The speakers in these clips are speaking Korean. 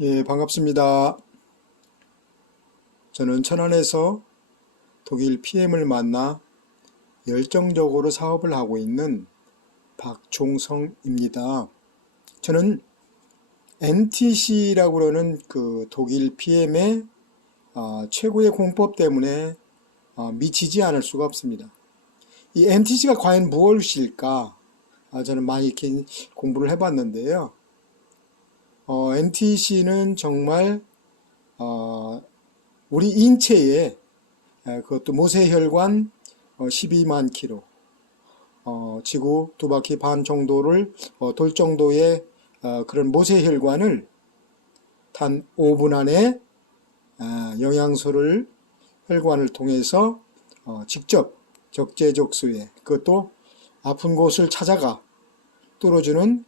예, 반갑습니다. 저는 천안에서 독일 PM을 만나 열정적으로 사업을 하고 있는 박종성입니다. 저는 NTC라고 그러는 그 독일 PM의 최고의 공법 때문에 미치지 않을 수가 없습니다. 이 NTC가 과연 무엇일까? 저는 많이 이렇게 공부를 해봤는데요. NTC는 정말 우리 인체에 그것도 모세혈관 12만 킬로, 지구 두 바퀴 반 정도를 돌 정도의 그런 모세혈관을 단 5분 안에 영양소를 혈관을 통해서 직접 적재적소에 그것도 아픈 곳을 찾아가 뚫어주는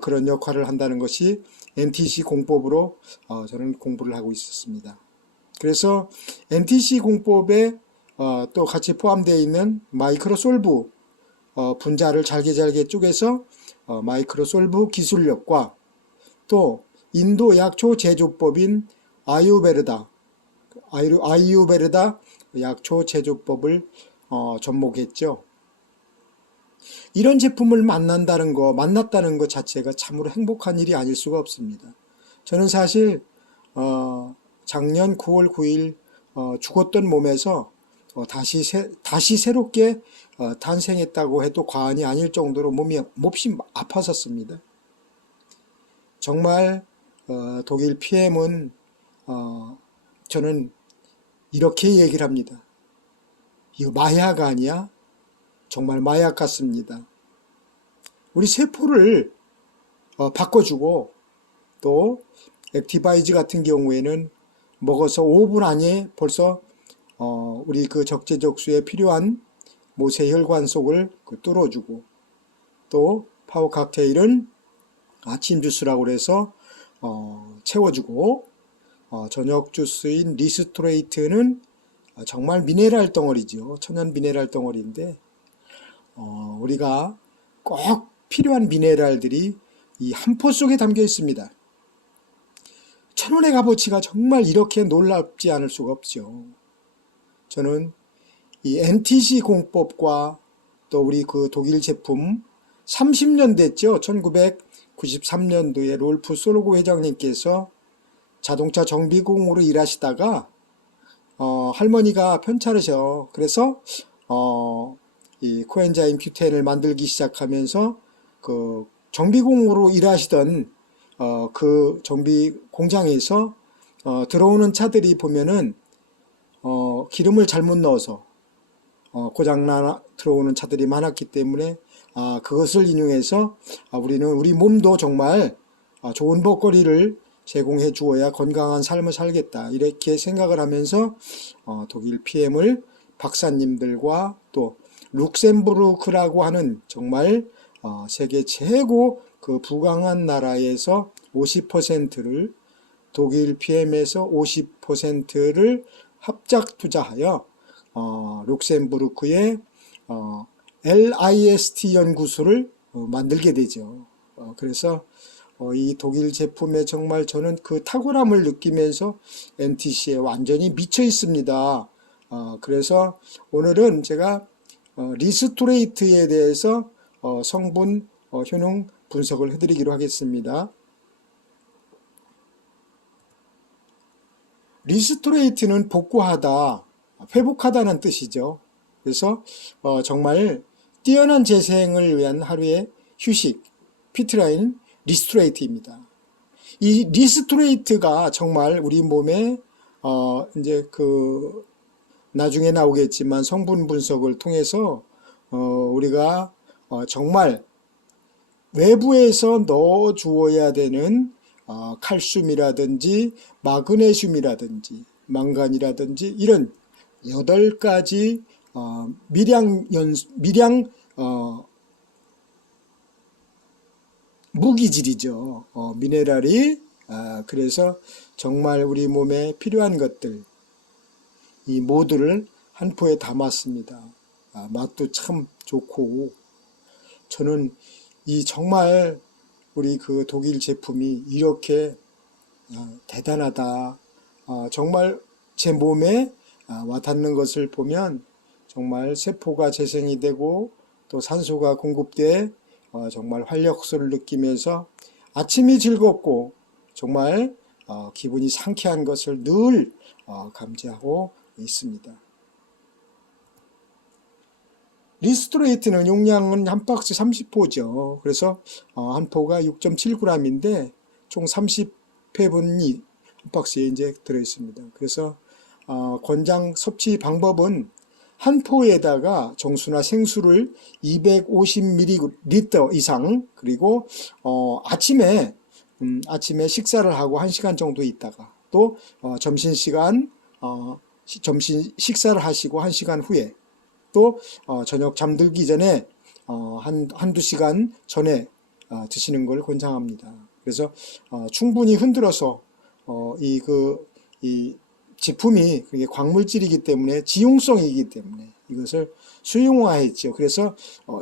그런 역할을 한다는 것이 NTC 공법으로 저는 공부를 하고 있었습니다. 그래서 NTC 공법에 또 같이 포함되어 있는 마이크로솔브 분자를 잘게 쪼개서 마이크로솔브 기술력과 또 인도 약초 제조법인 아유베르다 약초 제조법을 접목했죠. 이런 제품을 만났다는 것 자체가 참으로 행복한 일이 아닐 수가 없습니다. 저는 사실 작년 9월 9일 죽었던 몸에서 다시 새롭게 탄생했다고 해도 과언이 아닐 정도로 몹시 아팠었습니다. 정말 독일 PM은 저는 이렇게 얘기를 합니다. 이거 마약 아니야? 정말 마약 같습니다. 우리 세포를 바꿔주고 또 액티바이즈 같은 경우에는 먹어서 5분 안에 벌써 우리 그 적재적소에 필요한 모세혈관 속을 뚫어주고 또 파워 칵테일은 아침 주스라고 해서 채워주고 저녁 주스인 리스토레이트는 정말 미네랄 덩어리죠. 천연 미네랄 덩어리인데 우리가 꼭 필요한 미네랄들이 이 한 포 속에 담겨 있습니다. 천원의 값어치가 정말 이렇게 놀랍지 않을 수가 없죠. 저는 이 NTC 공법과 또 우리 그 독일 제품 30년 됐죠. 1993년도에 롤프 소로고 회장님께서 자동차 정비공으로 일하시다가 할머니가 편찮으셔. 그래서 이 코엔자임 큐텐을 만들기 시작하면서 그 정비공으로 일하시던 그 정비 공장에서 들어오는 차들이 보면은 기름을 잘못 넣어서 고장나 들어오는 차들이 많았기 때문에 그것을 인용해서 우리는 우리 몸도 정말 좋은 먹거리를 제공해 주어야 건강한 삶을 살겠다 이렇게 생각을 하면서 독일 PM을 박사님들과 또 룩셈부르크라고 하는 정말 세계 최고 그 부강한 나라에서 50%를 독일 PM에서 50%를 합작 투자하여 룩셈부르크의 LIST 연구소를 만들게 되죠. 그래서 이 독일 제품에 정말 저는 그 탁월함을 느끼면서 NTC에 완전히 미쳐 있습니다. 그래서 오늘은 제가 리스토레이트에 대해서 성분 효능 분석을 해드리기로 하겠습니다. 리스토레이트는 복구하다, 회복하다는 뜻이죠. 그래서 정말 뛰어난 재생을 위한 하루의 휴식, 피트라인 리스토레이트입니다. 이 리스토레이트가 정말 우리 몸에 이제 그 나중에 나오겠지만 성분 분석을 통해서 우리가 정말 외부에서 넣어 주어야 되는 칼슘이라든지 마그네슘이라든지 망간이라든지 이런 8가지 미량 무기질이죠. 미네랄이 그래서 정말 우리 몸에 필요한 것들 이 모두를 한 포에 담았습니다. 맛도 참 좋고 저는 이 정말 우리 그 독일 제품이 이렇게 대단하다. 정말 제 몸에 와닿는 것을 보면 정말 세포가 재생이 되고 또 산소가 공급돼 정말 활력소를 느끼면서 아침이 즐겁고 정말 기분이 상쾌한 것을 늘 감지하고 있습니다. 리스토레이트는 용량은 한 박스 30포죠. 그래서 한 포가 6.7g인데 총 30회분이 한 박스에 이제 들어있습니다. 그래서 권장 섭취 방법은 한 포에다가 정수나 생수를 250ml 이상, 그리고 아침에 식사를 하고 1시간 정도 있다가 또 점심시간 점심 식사를 하시고 1시간 후에 또 저녁 잠들기 전에 한두 시간 전에 드시는 걸 권장합니다. 그래서 충분히 흔들어서 이 제품이 그게 광물질이기 때문에 지용성이기 때문에 이것을 수용화했죠. 그래서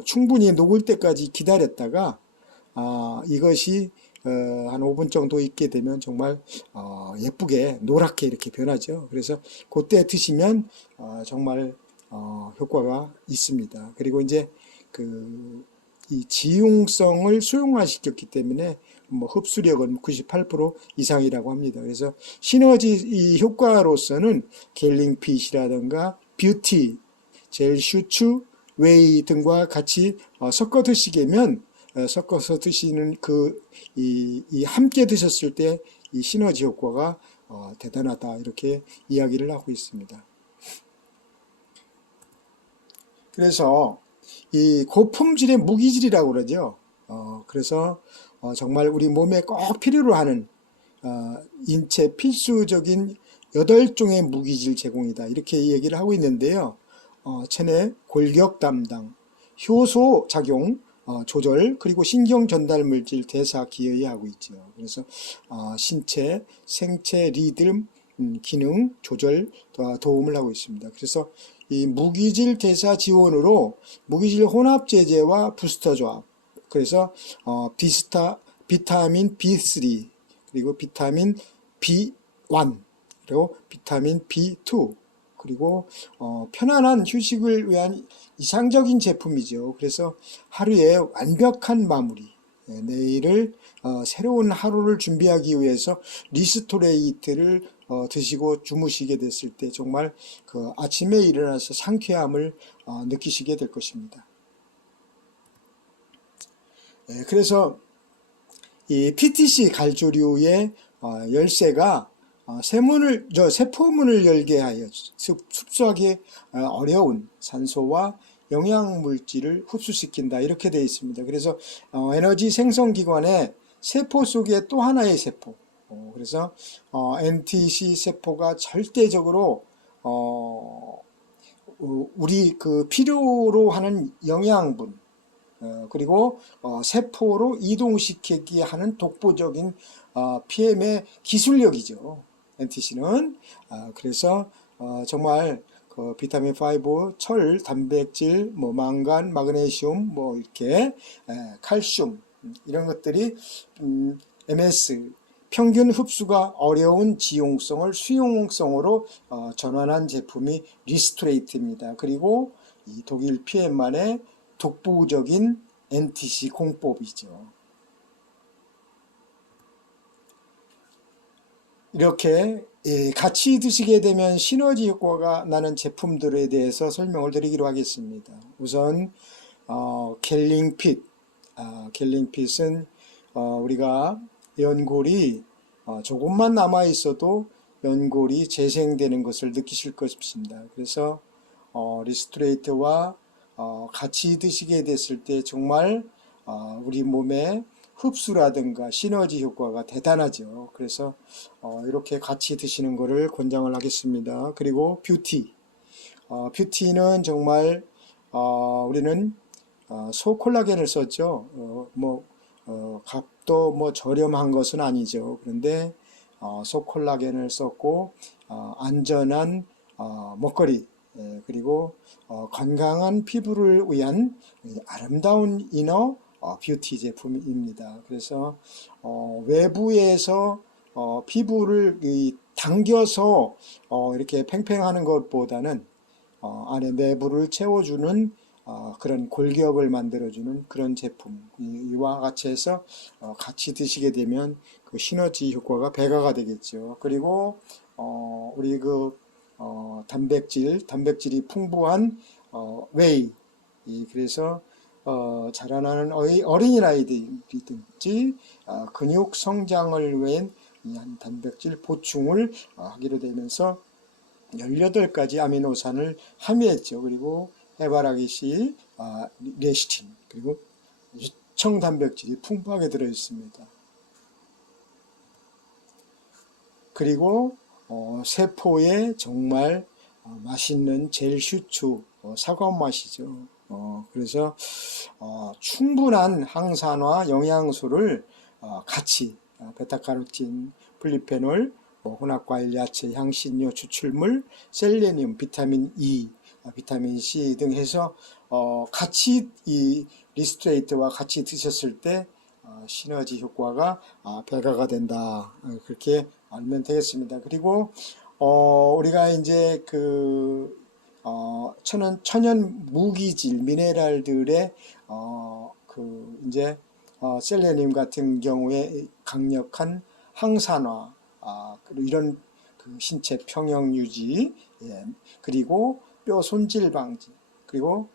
충분히 녹을 때까지 기다렸다가 이것이 한 5분 정도 있게 되면 정말 예쁘게 노랗게 이렇게 변하죠. 그래서 그때 드시면 정말 효과가 있습니다. 그리고 이제 이 지용성을 수용화시켰기 때문에 뭐 흡수력은 98% 이상이라고 합니다. 그래서 시너지 이 효과로서는 갤링핏이라든가 뷰티, 젤슈츠, 웨이 등과 같이 섞어 드시게면 섞어서 드시는 이 함께 드셨을 때 이 시너지 효과가 대단하다 이렇게 이야기를 하고 있습니다. 그래서 이 고품질의 무기질이라고 그러죠. 그래서 정말 우리 몸에 꼭 필요로 하는 인체 필수적인 8종의 무기질 제공이다 이렇게 얘기를 하고 있는데요. 체내 골격 담당, 효소 작용 조절, 그리고 신경 전달 물질 대사 기여에 하고 있죠. 그래서 신체 생체 리듬 기능 조절 도움을 하고 있습니다. 그래서 이 무기질 대사 지원으로 무기질 혼합 제제와 부스터 조합, 그래서 비타민 B3, 그리고 비타민 B1, 그리고 비타민 B2, 그리고 편안한 휴식을 위한 이상적인 제품이죠. 그래서 하루에 완벽한 마무리, 내일을 새로운 하루를 준비하기 위해서 리스토레이트를 드시고 주무시게 됐을 때 정말 아침에 일어나서 상쾌함을 느끼시게 될 것입니다. 그래서 이 PTC 갈조류의 열쇠가 세포문을 열게 하여 흡수하기 어려운 산소와 영양물질을 흡수시킨다 이렇게 되어 있습니다. 그래서 에너지 생성기관의 세포 속에 또 하나의 세포, 그래서 NTC 세포가 절대적으로 우리 필요로 하는 영양분 그리고 세포로 이동시키기 하는 독보적인 PM의 기술력이죠. NTC는 그래서 정말 비타민 5, 철, 단백질, 망간, 마그네슘, 이렇게 칼슘 이런 것들이 MS 평균 흡수가 어려운 지용성을 수용성으로 전환한 제품이 리스토레이트입니다. 그리고 이 독일 PM만의 독보적인 NTC 공법이죠. 이렇게 같이 드시게 되면 시너지 효과가 나는 제품들에 대해서 설명을 드리기로 하겠습니다. 우선 갤링핏, 갤링핏은 우리가 연골이 조금만 남아 있어도 연골이 재생되는 것을 느끼실 것입니다. 그래서 리스토레이트와 같이 드시게 됐을 때 정말 우리 몸에 흡수라든가 시너지 효과가 대단하죠. 그래서 이렇게 같이 드시는 것을 권장을 하겠습니다. 그리고 뷰티는 정말 우리는 소콜라겐을 썼죠. 값도 저렴한 것은 아니죠. 그런데 소콜라겐을 썼고 안전한 먹거리, 그리고 건강한 피부를 위한 아름다운 이너 뷰티 제품입니다. 그래서 외부에서 피부를 당겨서 이렇게 팽팽하는 것보다는 안에 내부를 채워주는 그런 골격을 만들어주는 그런 제품, 이와 같이 해서 같이 드시게 되면 그 시너지 효과가 배가가 되겠죠. 그리고 우리 단백질이 풍부한 웨이, 그래서 자라나는 어린아이들이든지 근육 성장을 위한 단백질 보충을 하기로 되면서 18가지 아미노산을 함유했죠. 그리고 해바라기씨, 레시틴, 그리고 유청 단백질이 풍부하게 들어있습니다. 그리고 세포에 정말 맛있는 젤슈추, 사과 맛이죠. 그래서 충분한 항산화 영양소를 같이 베타카로틴, 플리페놀, 혼합과일, 야채, 향신료, 추출물, 셀레늄, 비타민 E, 비타민 C 등 해서 같이 이 리스트레이트와 같이 드셨을 때 시너지 효과가 배가가 된다. 그렇게 알면 되겠습니다. 그리고 우리가 이제 천연 무기질 미네랄들의 이제 셀레늄 같은 경우에 강력한 항산화, 그리고 이런 신체 평형 유지, 그리고 뼈 손질 방지, 그리고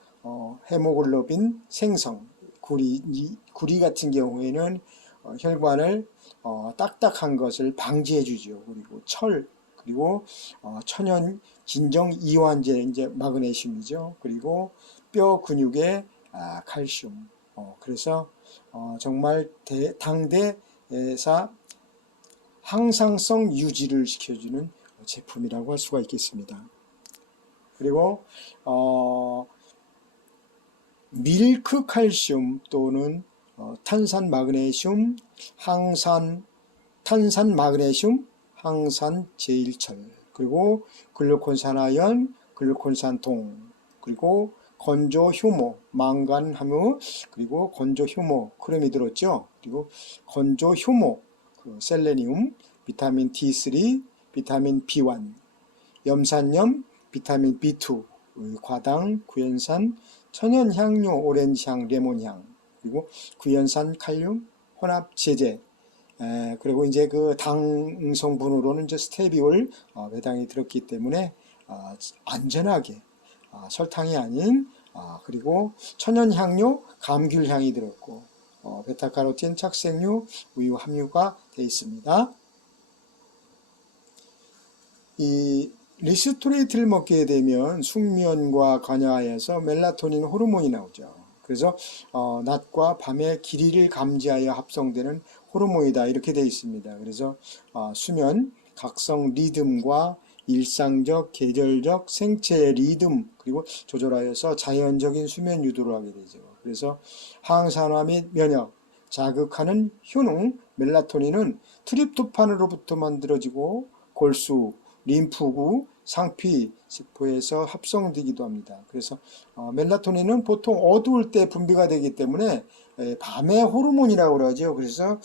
헤모글로빈 생성, 구리 같은 경우에는 혈관을 딱딱한 것을 방지해 주죠. 그리고 철, 그리고 천연 진정 이완제, 이제 마그네슘이죠. 그리고 뼈 근육의 칼슘. 그래서 정말 당대에서 항상성 유지를 시켜주는 제품이라고 할 수가 있겠습니다. 그리고 밀크 칼슘 또는 탄산 마그네슘, 탄산 마그네슘, 항산 제일철, 그리고 글루콘산 아연, 글루콘산 동, 그리고 건조 효모, 망간 함유, 그리고 건조 효모, 크롬이 들었죠. 그리고 건조 효모, 셀레늄, 비타민 D3, 비타민 B1, 염산염, 비타민 B2, 과당, 구연산, 천연향료, 오렌지향, 레몬향, 그리고 구연산 칼륨, 혼합 제제, 그리고 이제 그 당 성분으로는 이제 스테비올 배당이 들었기 때문에 안전하게 설탕이 아닌 그리고 천연향료, 감귤향이 들었고 베타카로틴, 착색류, 우유 함유가 되어 있습니다. 이 리스토레이트를 먹게 되면 숙면과 관여하여서 멜라토닌 호르몬이 나오죠. 그래서 낮과 밤의 길이를 감지하여 합성되는 호르몬이다, 이렇게 되어 있습니다. 그래서 수면, 각성 리듬과 일상적, 계절적 생체 리듬, 그리고 조절하여서 자연적인 수면 유도를 하게 되죠. 그래서 항산화 및 면역, 자극하는 효능, 멜라토닌은 트립토판으로부터 만들어지고 골수, 림프구, 상피 세포에서 합성되기도 합니다. 그래서 멜라토닌은 보통 어두울 때 분비가 되기 때문에 밤의 호르몬이라고 그러죠. 그래서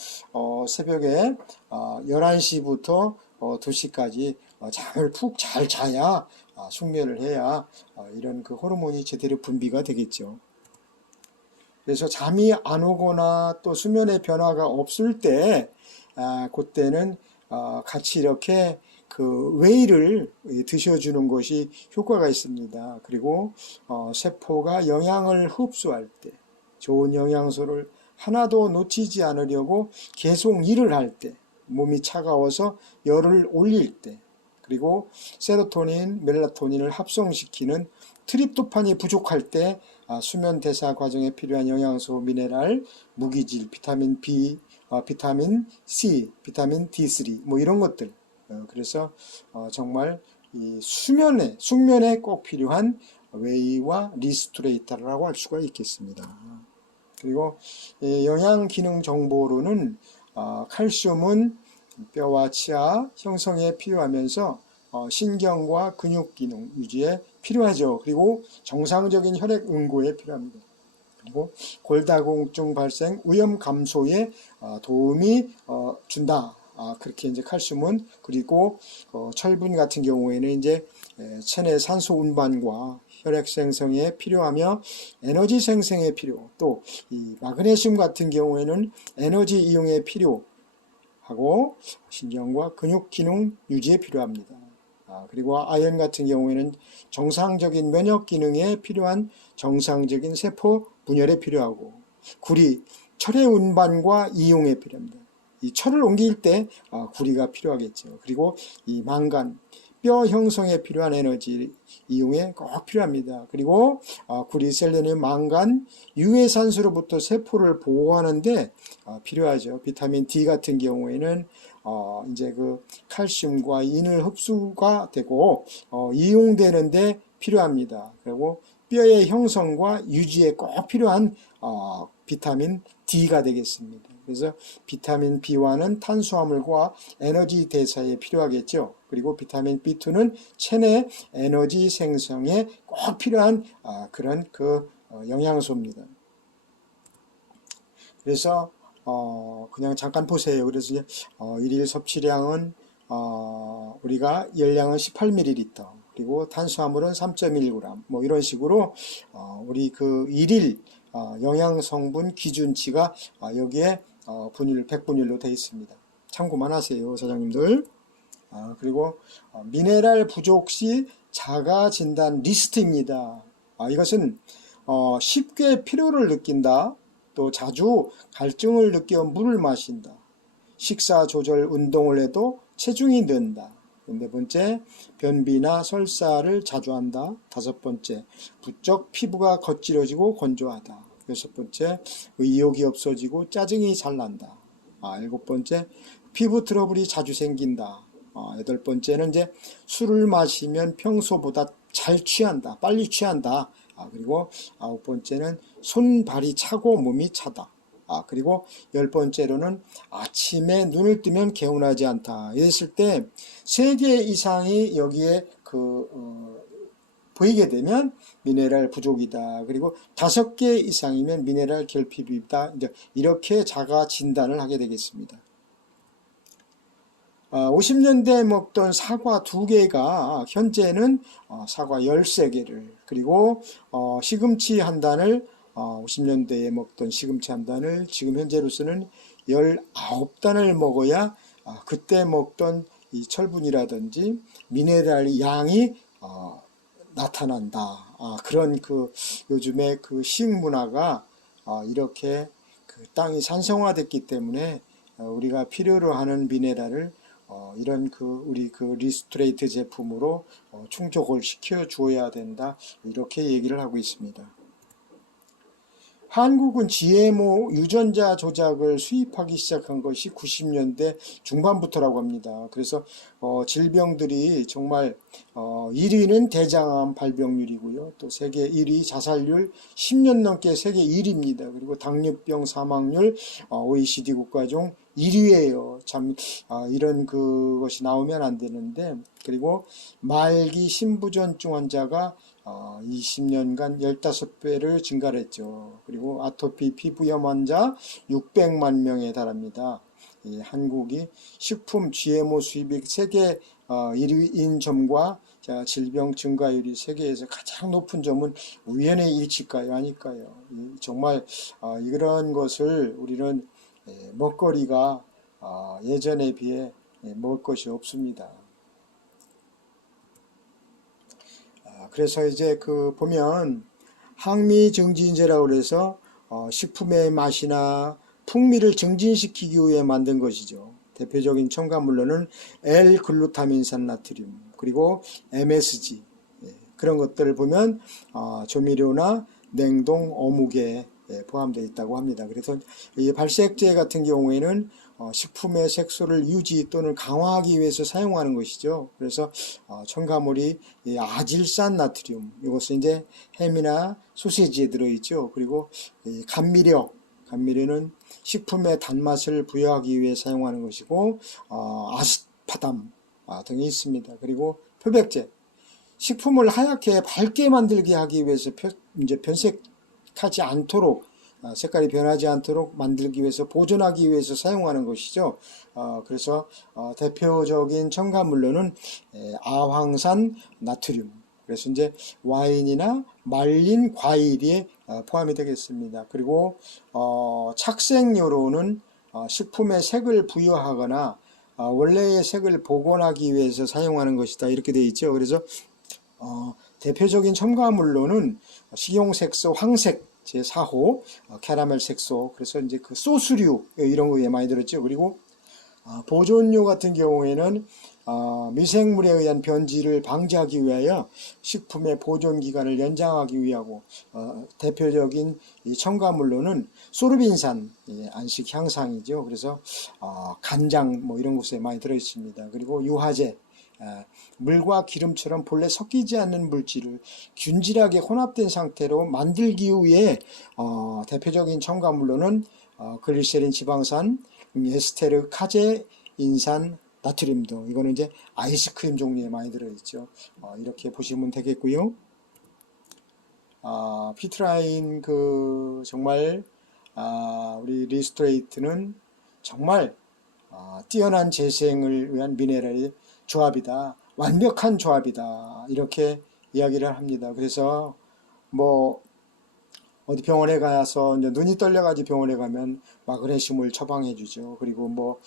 새벽에 11시부터 2시까지 잠을 푹 잘 자야 숙면을 해야 이런 그 호르몬이 제대로 분비가 되겠죠. 그래서 잠이 안 오거나 또 수면의 변화가 없을 때 그때는 같이 이렇게 웨이를 드셔주는 것이 효과가 있습니다. 그리고 세포가 영양을 흡수할 때, 좋은 영양소를 하나도 놓치지 않으려고 계속 일을 할 때, 몸이 차가워서 열을 올릴 때, 그리고 세로토닌, 멜라토닌을 합성시키는 트립토판이 부족할 때 수면 대사 과정에 필요한 영양소, 미네랄, 무기질, 비타민 B, 비타민 C, 비타민 D3 뭐 이런 것들, 그래서 정말 이 숙면에 꼭 필요한 웨이와 리스토레이터라고 할 수가 있겠습니다. 그리고 영양 기능 정보로는 칼슘은 뼈와 치아 형성에 필요하면서 신경과 근육 기능 유지에 필요하죠. 그리고 정상적인 혈액 응고에 필요합니다. 그리고 골다공증 발생 위험 감소에 도움이 준다. 그렇게 이제 칼슘은. 그리고 철분 같은 경우에는 이제 체내 산소 운반과 혈액 생성에 필요하며 에너지 생성에 필요, 또 이 마그네슘 같은 경우에는 에너지 이용에 필요하고 신경과 근육 기능 유지에 필요합니다. 그리고 아연 같은 경우에는 정상적인 면역 기능에 필요한 정상적인 세포 분열에 필요하고, 구리 철의 운반과 이용에 필요합니다. 이 철을 옮길 때 구리가 필요하겠죠. 그리고 이 망간, 뼈 형성에 필요한 에너지 이용에 꼭 필요합니다. 그리고 구리, 셀레늄, 망간, 유해산소로부터 세포를 보호하는데 필요하죠. 비타민 D 같은 경우에는 이제 그 칼슘과 인을 흡수가 되고 이용되는데 필요합니다. 그리고 뼈의 형성과 유지에 꼭 필요한 비타민 D가 되겠습니다. 그래서 비타민 B와는 탄수화물과 에너지 대사에 필요하겠죠. 그리고 비타민 B2는 체내 에너지 생성에 꼭 필요한 그런 영양소입니다. 그래서 그냥 잠깐 보세요. 그래서 이제 일일 섭취량은 우리가 열량은 18ml, 그리고 탄수화물은 3.1g, 뭐 이런 식으로 우리 그 일일 영양 성분 기준치가 여기에 분일 100분일로 되어 있습니다. 참고만 하세요, 사장님들. 그리고 미네랄 부족 시 자가 진단 리스트입니다. 이것은 쉽게 피로를 느낀다, 또 자주 갈증을 느껴 물을 마신다, 식사 조절 운동을 해도 체중이 는다. 네 번째, 변비나 설사를 자주 한다. 다섯 번째, 부쩍 피부가 거칠어지고 건조하다. 여섯 번째, 의욕이 없어지고 짜증이 잘 난다. 일곱 번째, 피부 트러블이 자주 생긴다. 여덟 번째는 이제 술을 마시면 평소보다 잘 취한다, 빨리 취한다. 그리고 아홉 번째는 손발이 차고 몸이 차다. 그리고 열 번째로는 아침에 눈을 뜨면 개운하지 않다. 이랬을 때 세 개 이상이 여기에 보이게 되면 미네랄 부족이다. 그리고 5개 이상이면 미네랄 결핍이다. 이렇게 자가 진단을 하게 되겠습니다. 50년대에 먹던 사과 2개가 현재는 사과 13개를, 그리고 시금치 한 단을 50년대에 먹던 시금치 한 단을 지금 현재로서는 19단을 먹어야 그때 먹던 이 철분이라든지 미네랄 양이 나타난다. 그런 요즘에 식문화가 이렇게 땅이 산성화됐기 때문에 우리가 필요로 하는 미네랄을 이런 우리 리스트레이트 제품으로 충족을 시켜 주어야 된다. 이렇게 얘기를 하고 있습니다. 한국은 GMO 유전자 조작을 수입하기 시작한 것이 90년대 중반부터라고 합니다. 그래서 질병들이 정말 1위는 대장암 발병률이고요. 또 세계 1위 자살률 10년 넘게 세계 1위입니다. 그리고 당뇨병 사망률 OECD 국가 중 1위예요. 참 이런 것이 나오면 안 되는데, 그리고 말기 신부전증 환자가 20년간 15배를 증가했죠. 그리고 아토피 피부염 환자 600만 명에 달합니다. 한국이 식품 GMO 수입이 세계 1위인 점과 질병 증가율이 세계에서 가장 높은 점은 우연의 일치일까요? 아닐까요? 정말 이런 것을 우리는 먹거리가 예전에 비해 먹을 것이 없습니다. 그래서 이제 보면 항미증진제라고 그래서 식품의 맛이나 풍미를 증진시키기 위해 만든 것이죠. 대표적인 첨가물로는 L글루타민산 나트륨, 그리고 MSG, 그런 것들을 보면 조미료나 냉동 어묵에 포함되어 있다고 합니다. 그래서 이 발색제 같은 경우에는 식품의 색소를 유지 또는 강화하기 위해서 사용하는 것이죠. 그래서 첨가물이 아질산 나트륨, 이것은 이제 햄이나 소시지에 들어있죠. 그리고 감미료는 식품의 단맛을 부여하기 위해 사용하는 것이고, 아스파담 등이 있습니다. 그리고 표백제, 식품을 하얗게 밝게 만들게 하기 위해서 이제 변색하지 않도록 색깔이 변하지 않도록 만들기 위해서 보존하기 위해서 사용하는 것이죠. 그래서 대표적인 첨가물로는 아황산 나트륨, 그래서 이제 와인이나 말린 과일이 포함이 되겠습니다. 그리고 착색료로는 식품에 색을 부여하거나 원래의 색을 복원하기 위해서 사용하는 것이다, 이렇게 되어 있죠. 그래서 대표적인 첨가물로는 식용색소 황색 제4호, 캐러멜 색소, 그래서 이제 그 소스류 이런 거에 많이 들었죠. 그리고 보존료 같은 경우에는 미생물에 의한 변질을 방지하기 위하여 식품의 보존 기간을 연장하기 위하고, 대표적인 이 첨가물로는 소르빈산, 안식 향상이죠. 그래서 간장 뭐 이런 곳에 많이 들어 있습니다. 그리고 유화제, 물과 기름처럼 본래 섞이지 않는 물질을 균질하게 혼합된 상태로 만들기 위해 대표적인 첨가물로는 글리세린 지방산, 에스테르 카제인산 나트륨 등, 이거는 이제 아이스크림 종류에 많이 들어있죠. 이렇게 보시면 되겠고요. 피트라인 정말 우리 리스토레이트는 정말 뛰어난 재생을 위한 미네랄의 조합이다, 완벽한 조합이다, 이렇게 이야기를 합니다. 그래서 뭐 어디 병원에 가서 이제 눈이 떨려가지고 병원에 가면 마그네슘을 처방해 주죠. 그리고 뭐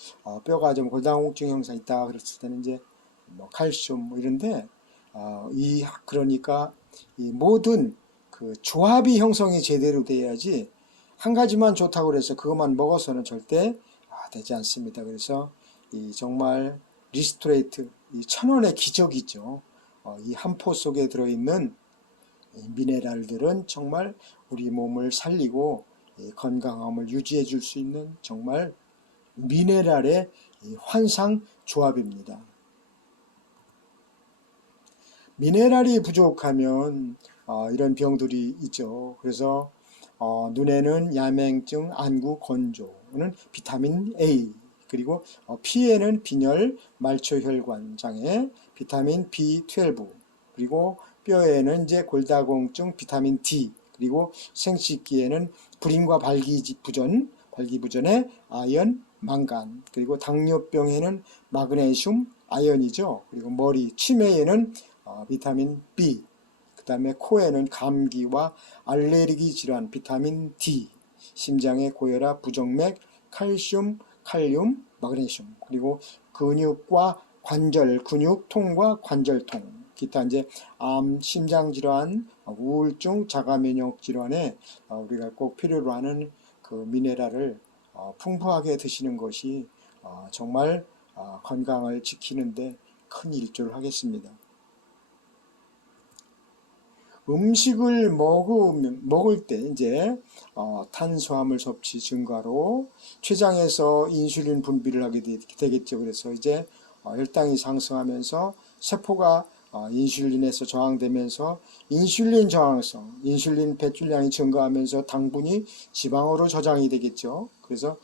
뼈가 좀 골다공증 형상 있다 그랬을 때는 이제 뭐 칼슘 뭐 이런데, 그러니까 이 모든 그 조합이 형성이 제대로 돼야지 한 가지만 좋다고 그래서 그것만 먹어서는 절대 되지 않습니다. 그래서 이 정말 리스토레이트, 이 천원의 기적이죠. 이 한 포 속에 들어있는 미네랄들은 정말 우리 몸을 살리고 건강함을 유지해 줄 수 있는 정말 미네랄의 환상 조합입니다. 미네랄이 부족하면 이런 병들이 있죠. 그래서 눈에는 야맹증, 안구, 건조는 비타민 A, 그리고 피에는 빈혈, 말초혈관 장애, 비타민 B12, 그리고 뼈에는 이제 골다공증, 비타민 D, 그리고 생식기에는 불임과 발기부전에 아연, 망간, 그리고 당뇨병에는 마그네슘, 아연이죠. 그리고 치매에는 비타민 B, 그 다음에 코에는 감기와 알레르기 질환, 비타민 D, 심장의 고혈압, 부정맥, 칼슘, 칼륨, 마그네슘, 그리고 근육과 관절, 근육통과 관절통, 기타 이제 암, 심장질환, 우울증, 자가면역 질환에 우리가 꼭 필요로 하는 그 미네랄을 풍부하게 드시는 것이 정말 건강을 지키는데 큰 일조를 하겠습니다. 음식을 먹을 때 이제 탄수화물 섭취 증가로 췌장에서 인슐린 분비를 하게 되겠죠. 그래서 이제 혈당이 상승하면서 세포가 인슐린에서 저항되면서 인슐린 저항성, 인슐린 배출량이 증가하면서 당분이 지방으로 저장이 되겠죠. 그래서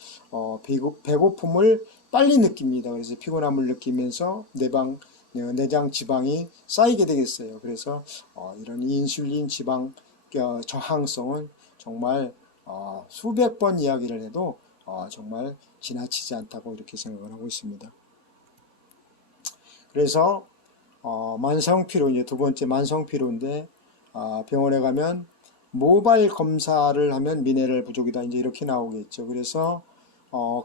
배고픔을 빨리 느낍니다. 그래서 피곤함을 느끼면서 내장 지방이 쌓이게 되겠어요. 그래서 이런 인슐린 지방 저항성은 정말 수백 번 이야기를 해도 정말 지나치지 않다고 이렇게 생각을 하고 있습니다. 그래서 만성피로, 이제 두 번째 만성피로인데, 병원에 가면 모발 검사를 하면 미네랄 부족이다, 이제 이렇게 나오겠죠. 그래서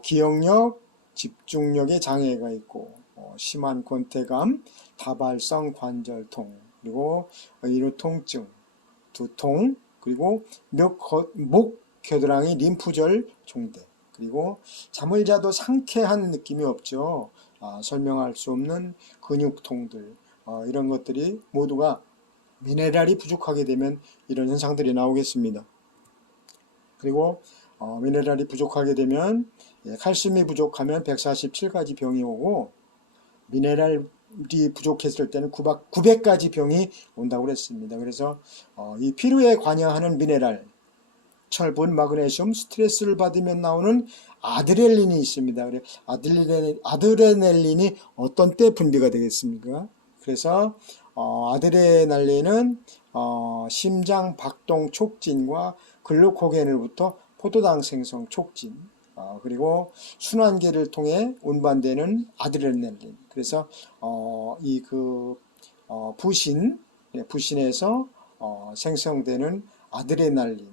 기억력, 집중력에 장애가 있고, 심한 권태감, 다발성 관절통, 그리고 이루 통증, 두통, 그리고 목 겨드랑이 림프절 종대, 그리고 잠을 자도 상쾌한 느낌이 없죠. 설명할 수 없는 근육통들, 이런 것들이 모두가 미네랄이 부족하게 되면 이런 현상들이 나오겠습니다. 그리고 미네랄이 부족하게 되면, 칼슘이 부족하면 147가지 병이 오고, 미네랄이 부족했을 때는 900가지 병이 온다고 그랬습니다. 그래서 이 피로에 관여하는 미네랄, 철분, 마그네슘, 스트레스를 받으면 나오는 아드레날린이 있습니다. 아드레날린이 어떤 때 분비가 되겠습니까? 그래서 아드레날린은 심장 박동 촉진과 글루코겐으로부터 포도당 생성 촉진, 그리고 순환계를 통해 운반되는 아드레날린. 그래서 부신에서 생성되는 아드레날린.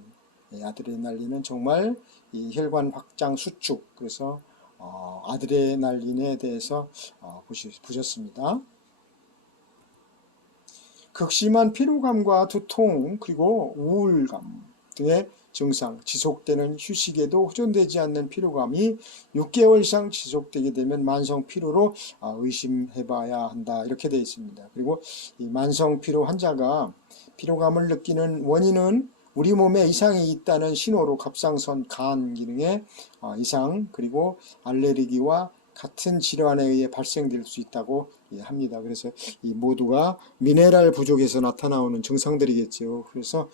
아드레날린은 정말 이 혈관 확장 수축. 그래서 아드레날린에 대해서 보셨습니다. 극심한 피로감과 두통 그리고 우울감 등의 증상, 지속되는 휴식에도 호전되지 않는 피로감이 6개월 이상 지속되게 되면 만성 피로로 의심해봐야 한다, 이렇게 되어 있습니다. 그리고 이 만성 피로 환자가 피로감을 느끼는 원인은 우리 몸에 이상이 있다는 신호로 갑상선 간 기능의 이상, 그리고 알레르기와 같은 질환에 의해 발생될 수 있다고 합니다. 그래서 이 모두가 미네랄 부족에서 나타나오는 증상들이겠죠. 그래서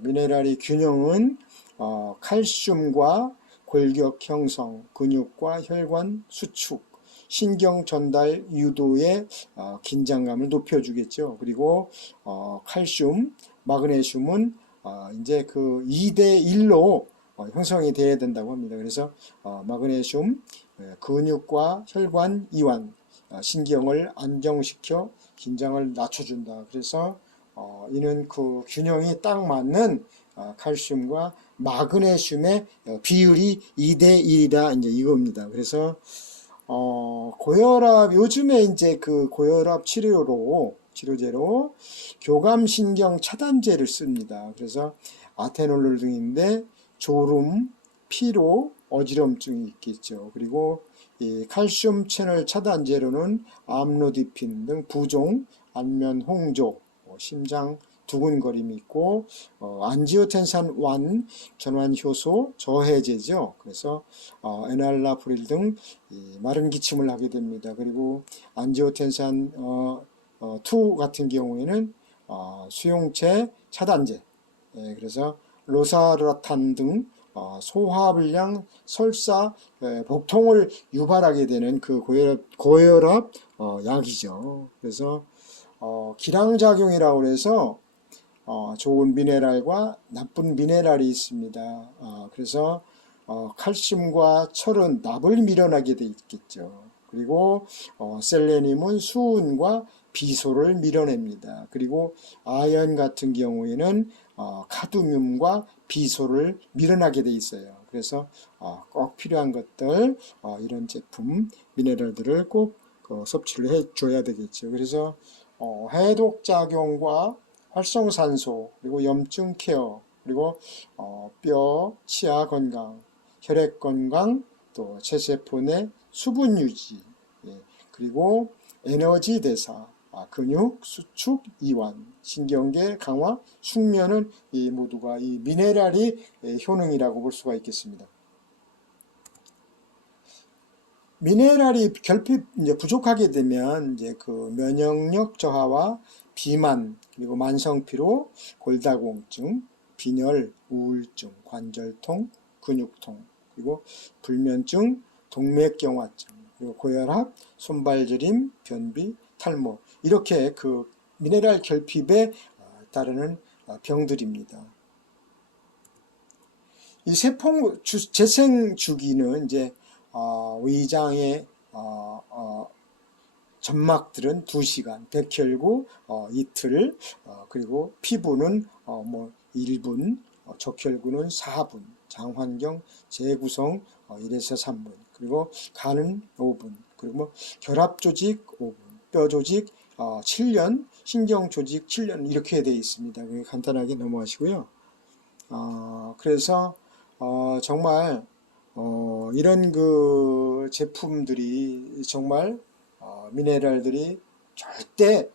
미네랄의 균형은 칼슘과 골격 형성, 근육과 혈관 수축, 신경 전달 유도의 긴장감을 높여주겠죠. 그리고 칼슘, 마그네슘은 이제 그 2대1로 형성이 돼야 된다고 합니다. 그래서 마그네슘, 근육과 혈관 이완, 신경을 안정시켜 긴장을 낮춰준다. 그래서 이는 그 균형이 딱 맞는 칼슘과 마그네슘의 비율이 2대1이다, 이제 이겁니다. 그래서 고혈압, 요즘에 이제 그 고혈압 치료제로 교감신경 차단제를 씁니다. 그래서 아테놀 등인데 졸음, 피로, 어지럼증이 있겠죠. 그리고 이 칼슘 채널 차단제로는 암로디핀 등 부종, 안면 홍조, 심장 두근거림이 있고 안지오텐산 1 전환 효소 저해제죠. 그래서 에날라프릴 등 마른 기침을 하게 됩니다. 그리고 안지오텐산 2 같은 경우에는 수용체 차단제, 그래서 로사르탄 등 소화불량, 설사, 복통을 유발하게 되는 그 고혈압 약이죠. 그래서 기량작용이라고 해서 좋은 미네랄과 나쁜 미네랄이 있습니다. 그래서 칼슘과 철은 납을 밀어내게 돼 있겠죠. 그리고 셀레늄은 수은과 비소를 밀어냅니다. 그리고 아연 같은 경우에는 카드뮴과 비소를 밀어내게 돼 있어요. 그래서 꼭 필요한 것들, 이런 제품 미네랄들을 꼭 섭취를 해줘야 되겠죠. 그래서 해독작용과 활성산소, 그리고 염증 케어, 그리고 뼈, 치아 건강, 혈액 건강, 또 체세포 내 수분 유지, 그리고 에너지 대사, 근육 수축 이완, 신경계 강화, 숙면은 이 모두가 이 미네랄이 효능이라고 볼 수가 있겠습니다. 미네랄이 결핍 이제 부족하게 되면 이제 그 면역력 저하와 비만, 그리고 만성 피로, 골다공증, 빈혈, 우울증, 관절통, 근육통, 그리고 불면증, 동맥경화증, 그리고 고혈압, 손발저림, 변비, 탈모, 이렇게 그 미네랄 결핍에 따르는 병들입니다. 이 재생 주기는 이제 위장의 점막들은 2시간, 백혈구 이틀, 그리고 피부는 뭐 1분, 적혈구는 4분, 장환경 재구성 1에서 3분, 그리고 간은 5분, 그리고 뭐 결합조직 5분, 뼈조직 7년, 신경조직 7년, 이렇게 되어 있습니다. 간단하게 넘어가시고요. 그래서 정말 이런 그 제품들이 정말 미네랄들이 절대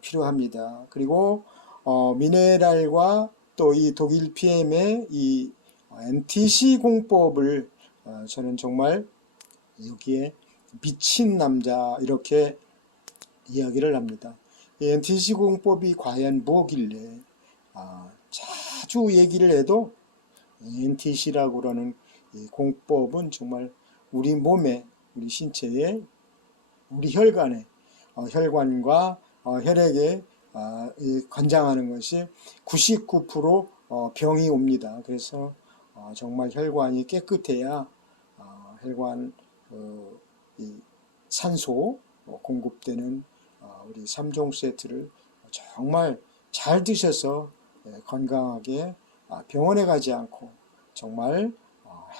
필요합니다. 그리고 미네랄과 또 이 독일 PM의 이 NTC 공법을 저는 정말 여기에 미친 남자, 이렇게 이야기를 합니다. 이 NTC 공법이 과연 뭐길래 자주 얘기를 해도 NTC라고 하는 이 공법은 정말 우리 몸에, 우리 신체에, 우리 혈관에, 혈관과 혈액에 관장하는 것이 99% 병이 옵니다. 그래서 정말 혈관이 깨끗해야 혈관 이 산소 공급되는 우리 3종 세트를 정말 잘 드셔서 건강하게 병원에 가지 않고 정말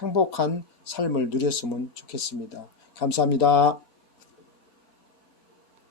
행복한 삶을 누렸으면 좋겠습니다. 감사합니다.